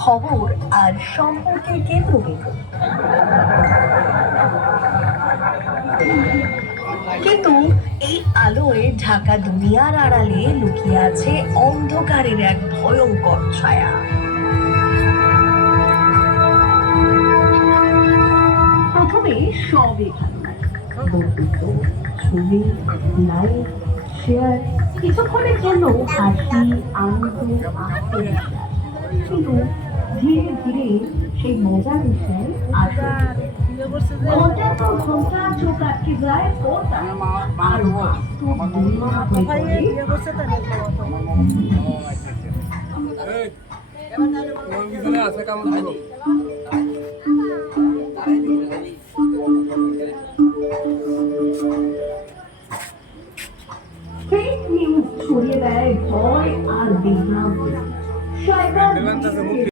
খবর আর সম্পর্কের কেন্দ্রবিন্দু কিন্তু এই আলোয় ঢাকা দুনিয়ার আড়ালে লুকিয়ে আছে অন্ধকারের এক ভয়ঙ্কর ছায়া। প্রথমে সব এখানে। ছবি, লাইক, শেয়ার, কিছুক্ষণের জন্য হাসি, আনন্দ কিন্তু ধীরে ধীরে সেই মজার বিষয় আসে। ঘণ্টার পর ঘণ্টা চোখ আটকে যায় ফেক নিউজ ছড়িয়ে দেয় ভয় আর বিভ্রান্তি।